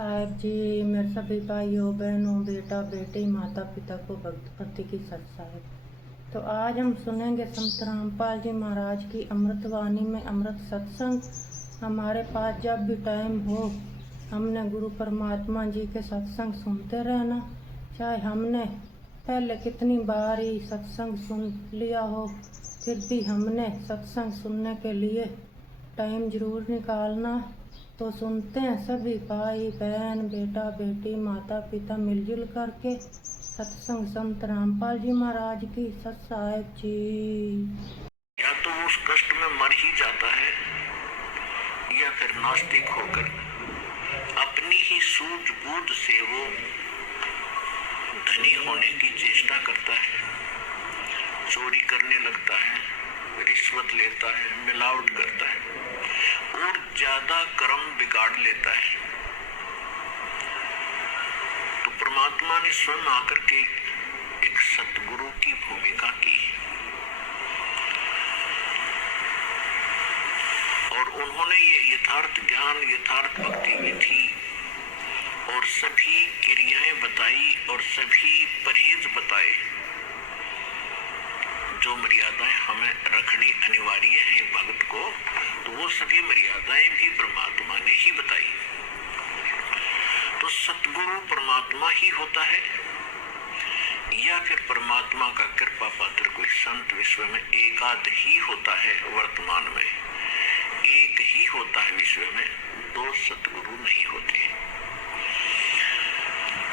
साहेब जी, मेरे सभी भाइयों बहनों बेटा बेटी माता पिता को भक्त भक्ति की सत साहेब। तो आज हम सुनेंगे संत रामपाल जी महाराज की अमृतवाणी में अमृत सत्संग। हमारे पास जब भी टाइम हो हमने गुरु परमात्मा जी के सत्संग सुनते रहना। चाहे हमने पहले कितनी बार ही सत्संग सुन लिया हो, फिर भी हमने सत्संग सुनने के लिए टाइम जरूर निकालना। तो सुनते हैं सभी भाई बहन बेटा बेटी माता पिता मिलजुल करके सत्संग संत रामपाल जी महाराज की सत साहेब जी। या तो उस कष्ट में मर ही जाता है या फिर नास्तिक होकर अपनी ही सूझबूझ से वो धनी होने की चेष्टा करता है, चोरी करने लगता है, रिश्वत लेता है, मिलावट करता है और ज्यादा कर्म बिगाड़ लेता है। तो परमात्मा ने स्वयं आकर के एक सतगुरु की भूमिका की और उन्होंने ये यथार्थ ज्ञान, यथार्थ भक्ति विधि और सभी क्रियाएं बताई और सभी परहेज बताए, जो मर्यादाएं हमें रखनी अनिवार्य है भक्त को। तो वो सभी मर्यादाएं भी परमात्मा ने ही बताई। तो सतगुरु परमात्मा ही होता है या फिर परमात्मा का कृपा पात्र कोई संत विश्व में एकाध ही होता है। वर्तमान में एक ही होता है, विश्व में दो सतगुरु नहीं होते।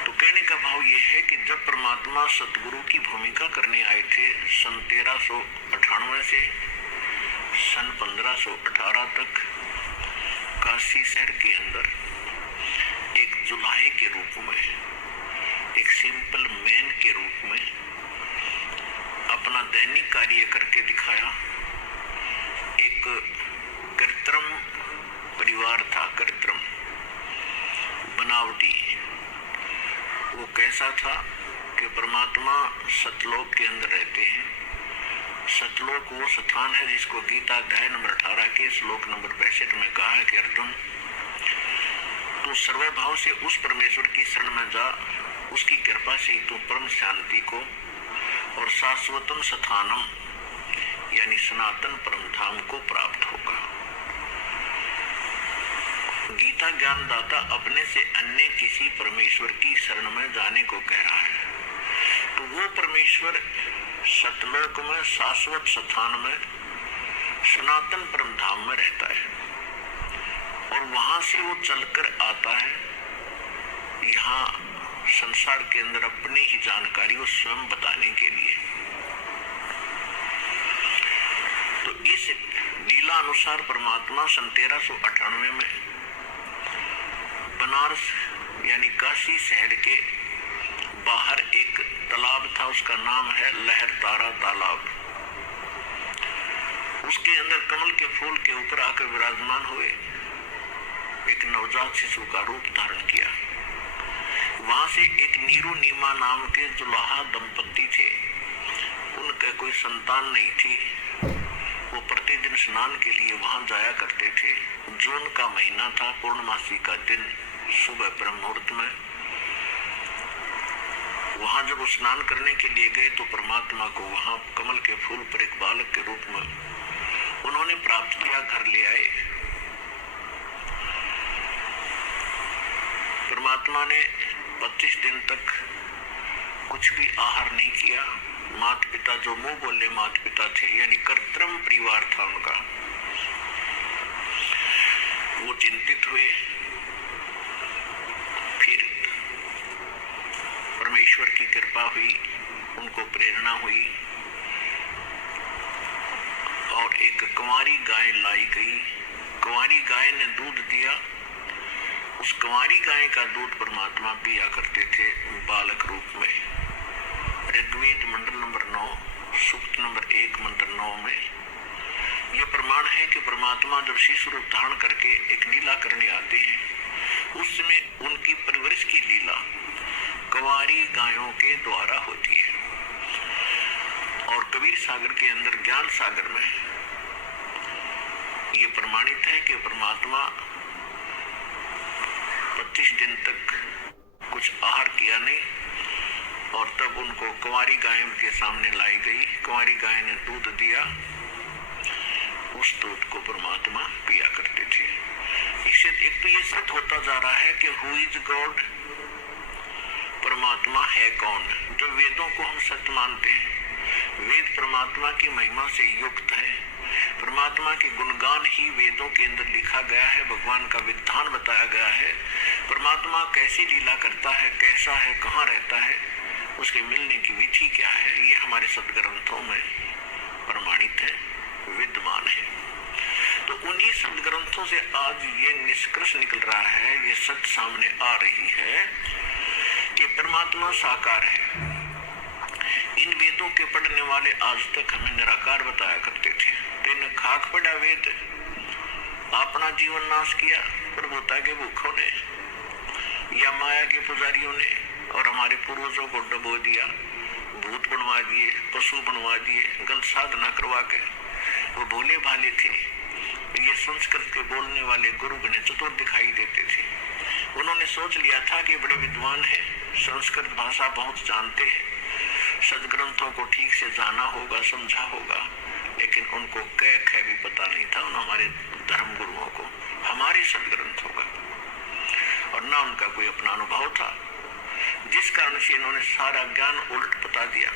तो कहने का भाव यह है कि जब परमात्मा सतगुरु की भूमिका करने आए थे सन 1398 से सन 1518 तक काशी शहर के अंदर एक जुलाहे के रूप में, एक सिंपल मैन के रूप में अपना दैनिक कार्य करके दिखाया। एक कृत्रिम परिवार था, कृत्रिम बनावटी। वो कैसा था कि परमात्मा सतलोक के अंदर रहते हैं। सतलोक वो स्थान है जिसको गीता अध्याय नंबर 18 के श्लोक नंबर 65 में कहा है कि अर्जुन, तू सर्वभाव से उस परमेश्वर की शरण में जा, उसकी कृपा से तू परम शांति को और शाश्वतम स्थानम यानी सनातन परम धाम को प्राप्त होगा। गीता ज्ञानदाता अपने से अन्य किसी परमेश्वर की शरण में जाने को कह रहा है। तो वो परमेश्वर सतलोक में, शाश्वत स्थान में, सनातन परम धाम में रहता है और वहां से वो चलकर आता है यहाँ संसार के अंदर अपनी ही जानकारी वो स्वयं बताने के लिए। तो इस लीला अनुसार परमात्मा सन 1398 में बनारस यानी काशी शहर के बाहर एक तालाब था, उसका नाम है लहर तारा तालाब। उसके अंदर कमल के फूल के ऊपर आकर विराजमान हुए, एक नवजात शिशु का रूप धारण किया। वहां से एक नीरू नीमा नाम के जुलाहा दंपति थे, उनका कोई संतान नहीं थी। वो प्रतिदिन स्नान के लिए वहां जाया करते थे। जून का महीना था, पूर्णमासी का दिन, सुबह ब्रह्म मुहूर्त में वहां जब स्नान करने के लिए गए तो परमात्मा को वहां कमल के फूल पर एक बालक के रूप में उन्होंने प्राप्त किया, घर ले आए। परमात्मा ने 25 दिन तक कुछ भी आहार नहीं किया। माता पिता जो मुंह बोले माता पिता थे, यानी कृत्रिम परिवार था उनका, वो चिंतित हुए। फिर परमेश्वर की कृपा हुई, उनको प्रेरणा हुई और एक कुंवारी गाय लाई गई। कुंवारी गाय ने दूध दिया। उस कुंवारी गाय का दूध परमात्मा पिया करते थे बालक रूप में। ऋग्वेद मंडल नंबर 9 सूक्त नंबर 1 मंत्र 9 में यह प्रमाण है कि परमात्मा जब शिशु रूप धारण करके एक लीला करने आते हैं, उस समय उनकी परवरिश की लीला कुंवारी गायों के द्वारा होती है। और कबीर सागर के अंदर, ज्ञान सागर में ये प्रमाणित है कि परमात्मा 25 दिन तक कुछ आहार किया नहीं, और तब उनको कुंवारी गाय के सामने लाई गई। कुंवारी गाय ने दूध दिया, उस दूध को परमात्मा पिया करते थे। इससे एक तो ये सिद्ध होता जा रहा है कि हु इज गॉड, परमात्मा है कौन। जो वेदों को हम सत्य मानते हैं, वेद परमात्मा की महिमा से युक्त है, परमात्मा के गुणगान ही वेदों के अंदर लिखा गया है, भगवान का विधान बताया गया है, परमात्मा कैसी लीला करता है, कैसा है, कहाँ रहता है, उसके मिलने की विधि क्या है, ये हमारे सदग्रंथों में प्रमाणित है, विद्यमान है। तो उन्हीं सदग्रंथों से आज ये निष्कर्ष निकल रहा है, ये सच सामने आ रही है कि परमात्मा साकार है। इन वेदों के पढ़ने वाले आज तक हमें निराकार बताया करते थे। तेने खाक पड़ा वेद, अपना जीवन नाश किया प्रभुता के भूखों ने या माया के पुजारियों ने, और हमारे पूर्वजों को डबो दिया, भूत बनवा दिए, पशु बनवा दिए, गलत साधना करवा के। वो भोले भाले थे, ये संस्कृत के बोलने वाले गुरु बने चतुर दिखाई देते थे। उन्होंने सोच लिया था कि बड़े विद्वान हैं, संस्कृत भाषा बहुत जानते हैं, सदग्रंथों को ठीक से जाना होगा, समझा होगा, लेकिन उनको कै खे भी पता नहीं था उन हमारे धर्म गुरुओं को, हमारे सदग्रंथों का, और ना उनका कोई अपना अनुभव था, जिस कारण से इन्होंने सारा ज्ञान उल्ट बता दिया।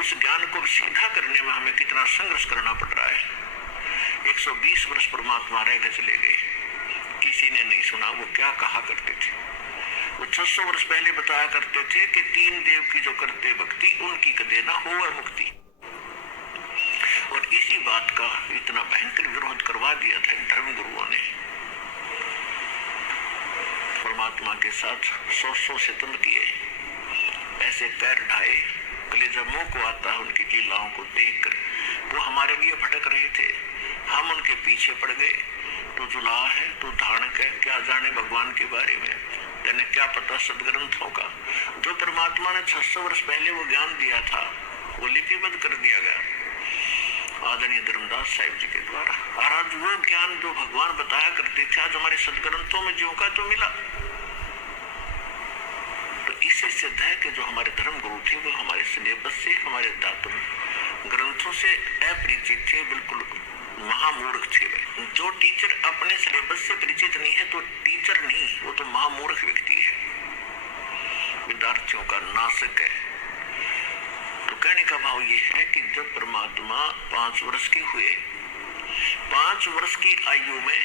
उस ज्ञान को सीधा करने में हमें कितना संघर्ष करना पड़ रहा है। 120 वर्ष परमात्मा रह गए, चले गए, किसी ने नहीं सुना वो क्या कहा करते थे। वो 600 वर्ष पहले बताया करते थे कि 3 देव की जो करते भक्ति उनकी कदे ना हो मुक्ति, और इसी बात का इतना भयंकर विरोध करवा दिया था धर्म गुरुओं ने। परमात्मा के साथ 100 सितम किए, ऐसे पैर ढाए, कलेजा मुंह को आता है उनकी लीलाओं को देखकर। वो हमारे लिए भटक रहे थे, हम उनके पीछे पड़ गए। तू जुलाह है, तू धारणक है, क्या जाने भगवान के बारे में, तेने क्या पता सदग्रंथों का। जो परमात्मा ने 600 वर्ष पहले वो ज्ञान दिया था, वो लिपिबद्ध कर दिया गया आदरणीय धर्मदास साहिब जी के द्वारा। और आज वो ज्ञान जो भगवान बताया करते थे, आज हमारे सदग्रंथों में जो का तो मिला। तो इससे सिद्ध है कि जो हमारे धर्म गुरु थे वो हमारे सिलेबस से, हमारे दातुन ग्रंथों से अपरिचित थे, बिल्कुल महामूर्ख थे। जो टीचर अपने सिलेबस से परिचित नहीं है तो टीचर नहीं, वो तो महामूर्ख व्यक्ति है, विद्यार्थियों का नाशक है। तो कहने का भाव ये है कि जब परमात्मा 5 वर्ष के हुए, 5 वर्ष की आयु में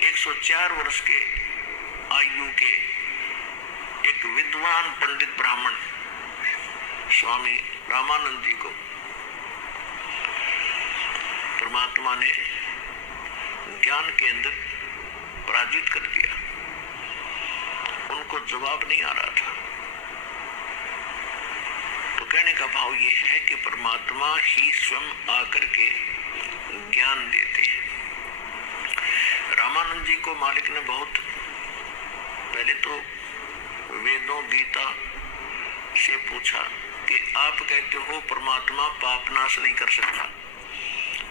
104 वर्ष के आयु के एक विद्वान पंडित ब्राह्मण स्वामी रामानंद जी को परमात्मा ने ज्ञान के अंदर पराजित कर दिया। उनको जवाब नहीं आ रहा था। तो कहने का भाव ये है कि परमात्मा ही स्वयं आकर के ज्ञान देते हैं। रामानंद जी को मालिक ने बहुत पहले तो वेदों गीता से पूछा कि आप कहते हो परमात्मा पाप नाश नहीं कर सकता,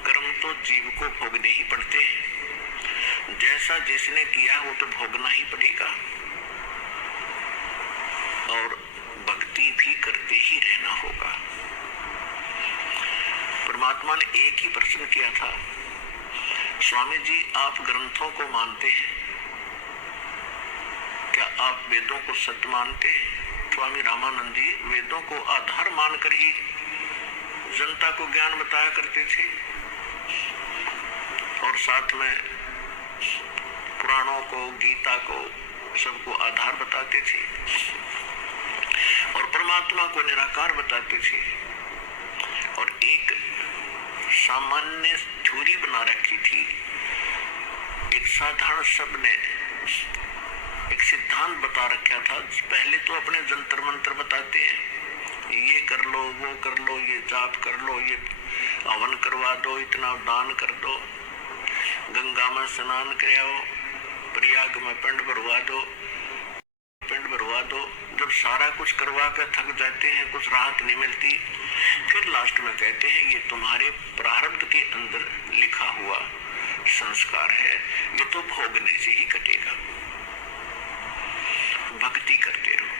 कर्म तो जीव को भोगने ही पड़ते हैं, जैसा जिसने किया वो तो भोगना ही पड़ेगा, और भक्ति भी करते ही रहना होगा। परमात्मा ने एक ही प्रश्न किया था, स्वामी जी आप ग्रंथों को मानते हैं, क्या आप वेदों को सत्य मानते हैं? स्वामी रामानंद जी वेदों को आधार मानकर ही जनता को ज्ञान बताया करते थे, और साथ में पुराणों को, गीता को, सबको आधार बताते थे, और परमात्मा को निराकार बताते थे। और एक सामान्य थ्योरी बना रखी थी, एक साधारण शब्द ने एक सिद्धांत बता रखा था। पहले तो अपने जंतर मंत्र बताते हैं, ये कर लो, वो कर लो, ये जाप कर लो, ये हवन करवा दो, इतना दान कर दो, गंगा में स्नान कराओ, प्रयाग में पिंड भरवा दो, पिंड भरवा दो। जब सारा कुछ करवा कर थक जाते हैं, कुछ राहत नहीं मिलती, फिर लास्ट में कहते हैं ये तुम्हारे प्रारब्ध के अंदर लिखा हुआ संस्कार है, ये तो भोगने से ही कटेगा। भक्ति करते रहो।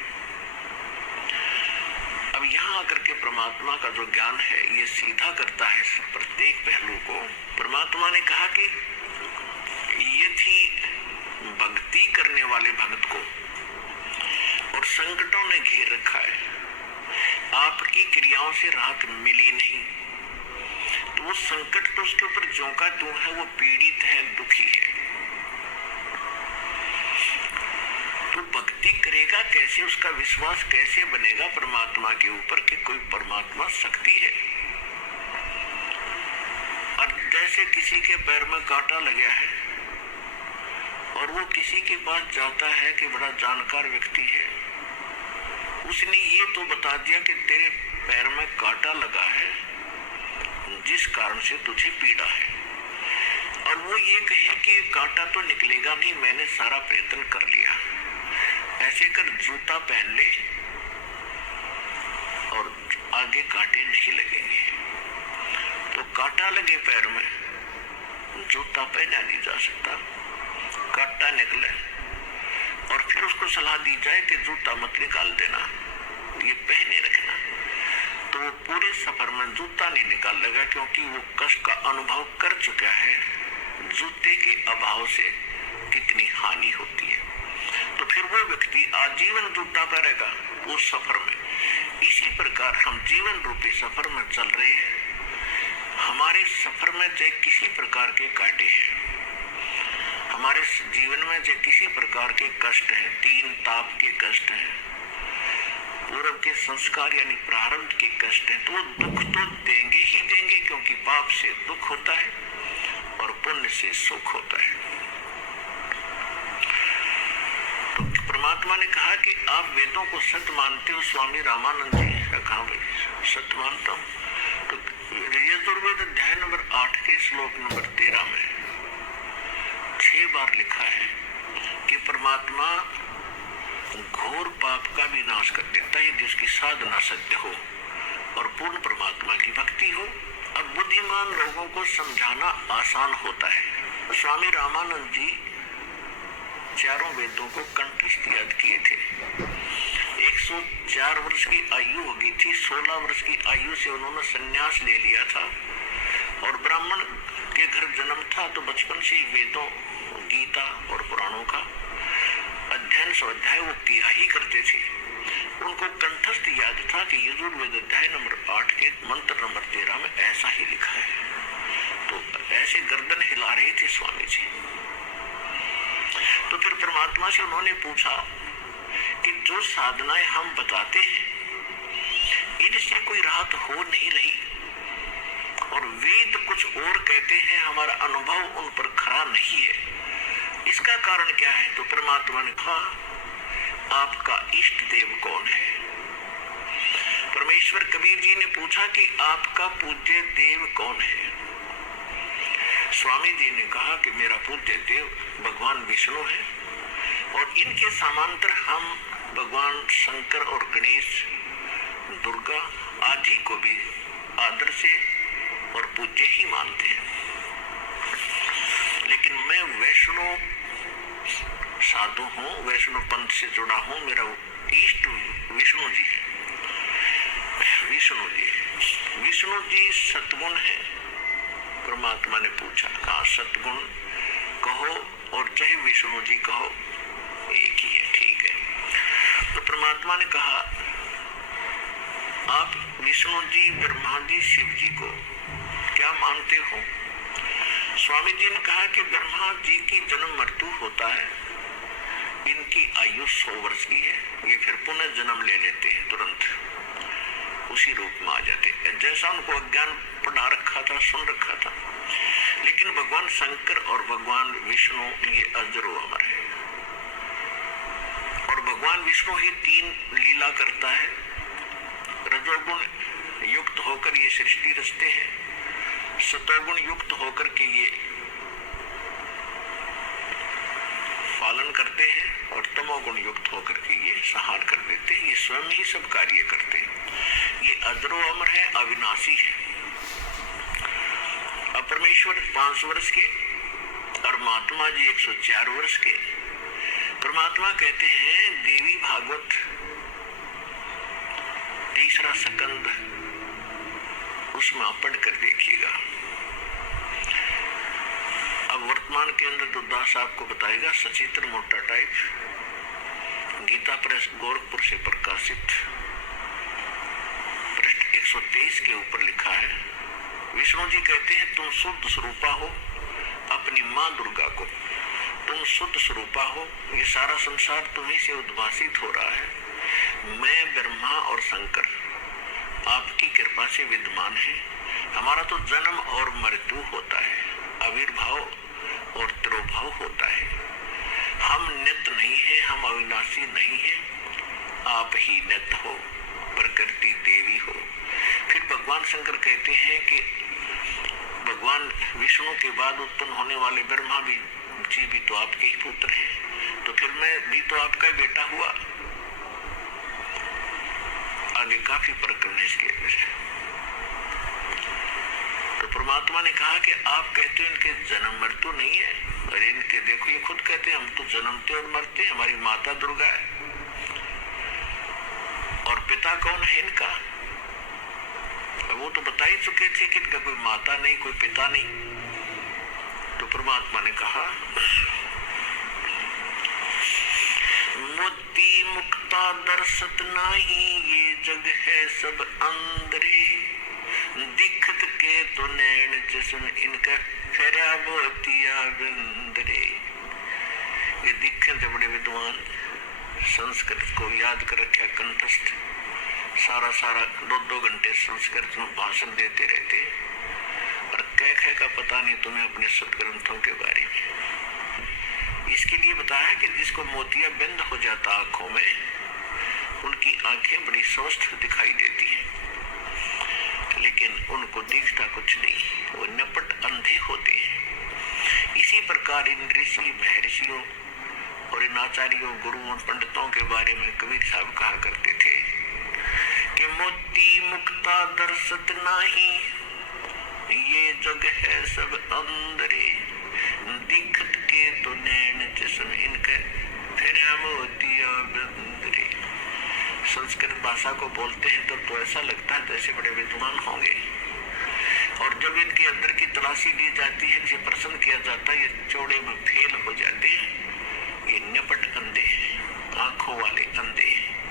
अब यहाँ आकर के परमात्मा का जो ज्ञान है ये सीधा करता है प्रत्येक पहलू को। परमात्मा ने कहा कि यदि भक्ति करने वाले भक्त को और संकटों ने घेर रखा है, आपकी क्रियाओं से राहत मिली नहीं, तो वो संकट तो उसके ऊपर ज्यों का त्यों है, वो पीड़ित है, दुखी है। तो भक्ति करेगा कैसे, उसका विश्वास कैसे बनेगा परमात्मा के ऊपर कि कोई परमात्मा शक्ति है। और जैसे किसी के पैर में कांटा लगा है और वो किसी के पास जाता है कि बड़ा जानकार व्यक्ति है, उसने ये तो बता दिया कि तेरे पैर में कांटा लगा है जिस कारण से तुझे पीड़ा है, और वो ये कहे कि कांटा तो निकलेगा नहीं, मैंने सारा प्रयत्न कर लिया। ऐसे कर जूता पहन ले और आगे कांटे नहीं लगेंगे। तो कांटा लगे पैर में, जूता पहना नहीं जा सकता, कांटा निकले और फिर उसको सलाह दी जाए कि जूता मत निकाल देना, ये पहने रखना, तो वो पूरे सफर में जूता नहीं निकाल लेगा, क्योंकि वो कष्ट का अनुभव कर चुका है जूते के अभाव से कितनी हानि होती है। तो फिर वो व्यक्ति आजीवन जूता पहनेगा उस सफर में। इसी प्रकार हम जीवन रूपी सफर में चल रहे हैं। हमारे सफर में चाहे किसी प्रकार के कांटे हैं, हमारे जीवन में चाहे किसी प्रकार के कष्ट हैं, 3 ताप के कष्ट हैं, पूर्व के संस्कार यानी प्रारंभ के कष्ट हैं, तो दुख तो देंगे ही देंगे, क्योंकि पाप से दुख होता है और पुण्य से सुख होता है। तो परमात्मा ने कहा कि आप वेदों को सत्य मानते हो। स्वामी रामानंद जी ने कहा भाई सत्य मानता हूँ। तो यजुर्वेद अध्याय नंबर 8 के श्लोक नंबर 13 में 6 बार लिखा है कि परमात्मा घोर पाप का भी नाश कर देता है यदि उसकी साधना सत्य हो और पूर्ण परमात्मा की भक्ति हो। अब बुद्धिमान लोगों को समझाना आसान होता है। स्वामी रामानंद जी चारों वेदों को कंठस्थ याद किए थे। 104 वर्ष की आयु हो गई थी। 16 वर्ष की आयु से उन्होंने संन्यास ले लिया था और ब्राह्मण के घर जन्म था, तो बचपन से ही वेदों, गीता और पुराणों का अध्ययन स्वाध्याय वो किया ही करते थे। उनको कंठस्थ याद था कि यजुर्वेद अध्याय नंबर 8 के मंत्र नंबर 13 में ऐसा ही लिखा है। तो ऐसे गर्दन हिला रहे थे स्वामी जी। तो फिर परमात्मा से उन्होंने पूछा कि जो साधनाएं हम बताते हैं इनसे कोई राहत हो नहीं रही और वेद कुछ और कहते हैं, हमारा अनुभव उन पर खरा नहीं है, इसका कारण क्या है? तो परमात्मा ने कहा आपका इष्ट देव कौन है? परमेश्वर कबीर जी ने पूछा कि आपका पूज्य देव कौन है? स्वामी जी ने कहा कि मेरा पूज्य देव भगवान विष्णु है और इनके समांतर हम भगवान शंकर और गणेश, दुर्गा आदि को भी आदर से और पूज्य ही मानते हैं। लेकिन मैं वैष्णव साधु हूँ, वैष्णव पंथ से जुड़ा हूँ, मेरा इष्ट विष्णु जी है। विष्णु जी सतगुण है। परमात्मा ने पूछा, कहा सतगुण कहो और चाहे विष्णु जी कहो, एक ही है, ठीक है। तो परमात्मा ने कहा आप विष्णु जी, ब्रह्मा जी, शिव जी को क्या मानते हो? स्वामी जी ने कहा कि ब्रह्मा जी की जन्म मृत्यु होता है, इनकी आयु 100 वर्ष की है, ये फिर पुनः जन्म ले लेते हैं, तुरंत उसी रूप में आ जाते हैं जैसा उनको अज्ञान पढ़ा रखा था, सुन रखा था। लेकिन भगवान शंकर और भगवान विष्णु ये अजरो अमर है और भगवान विष्णु ही 3 लीला करता है। रजोगुण युक्त होकर ये सृष्टि रचते हैं, सतोगुण युक्त होकर के ये पालन करते हैं और तमोगुण युक्त होकर के ये संहार कर देते हैं। ये स्वयं ही सब कार्य करते हैं। ये अजरो अमर है, अविनाशी है। अब परमेश्वर 500 वर्ष के और महात्मा जी 104 वर्ष के। परमात्मा कहते हैं देवी भागवत 3रा स्कंद, उसमें आप पढ़ कर देखिएगा। अब वर्तमान के अंदर तो दास आपको बताएगा सचित्र मोटा टाइप, गीता प्रेस गोरखपुर से प्रकाशित, पृष्ठ 123 के ऊपर लिखा है। विष्णु जी कहते हैं तुम शुद्ध स्वरूपा हो, अपनी माँ दुर्गा को तुम शुद्ध स्वरूपा हो, ये सारा संसार तुम्ही से उद्भासित हो रहा है। मैं ब्रह्मा और शंकर आपकी कृपा से विद्यमान है। हमारा तो जन्म और मृत्यु होता है, आविर्भाव और तिरोभाव होता है। हम नित्य नहीं है, हम अविनाशी नहीं है, आप ही नित्य हो, प्रकृति देवी हो। फिर भगवान शंकर कहते हैं कि भगवान विष्णु के बाद उत्पन्न होने वाले ब्रह्मा जी भी तो आपके ही पुत्र हैं, तो फिर मैं भी तो आपका ही बेटा हुआ। आगे काफी प्रकरण इसके अंदर है। तो परमात्मा ने कहा कि आप कहते हो इनके जन्म मृत्यु नहीं है, अरे इनके देखो ये खुद कहते हैं हम तो जन्मते और मरते, हमारी माता दुर्गा है। और पिता कौन है इनका? वो तो बता ही चुके थे कि इनका कोई माता नहीं, कोई पिता नहीं। तो परमात्मा ने कहा मोती मुक्ता दर्शत नाही, ये जग है सब अंदरे, दिखत के तो नैन जिसम इनका फेरा मोतिया बिंदरे। ये दिखे थे बड़े विद्वान, संस्कृत को याद कर रखा कंठस्थ, सारा 2-2 घंटे संस्कृत में भाषण देते रहते, और कह का पता नहीं तुम्हें अपने सदग्रंथों के बारे में। इसके लिए बताया कि जिसको मोतिया बिंद हो जाता आंखों में, उनकी आंखें बड़ी स्वस्थ दिखाई देती हैं, लेकिन उनको दिखता कुछ नहीं, वो निपट अंधे होते हैं। इसी प्रकार इन ऋषि महर्षियों और इन आचार्यों गुरुओं पंडितों के बारे में कबीर साहब कहा करते थे कि मोती मुक्ता दर्शत नाही, ये जग है सब अंदरे, दिखत के तो नैन जिसम इनके फिर मोतिया बिंदरे। संस्कृत भाषा को बोलते हैं तब तो ऐसा लगता है जैसे बड़े विद्वान होंगे, और जब इनके अंदर की तलाशी ली जाती है, इनसे प्रश्न किया जाता है, ये चौड़े में फेल हो जाते हैं। ये निपट अंधे हैं, आंखों वाले अंधे हैं।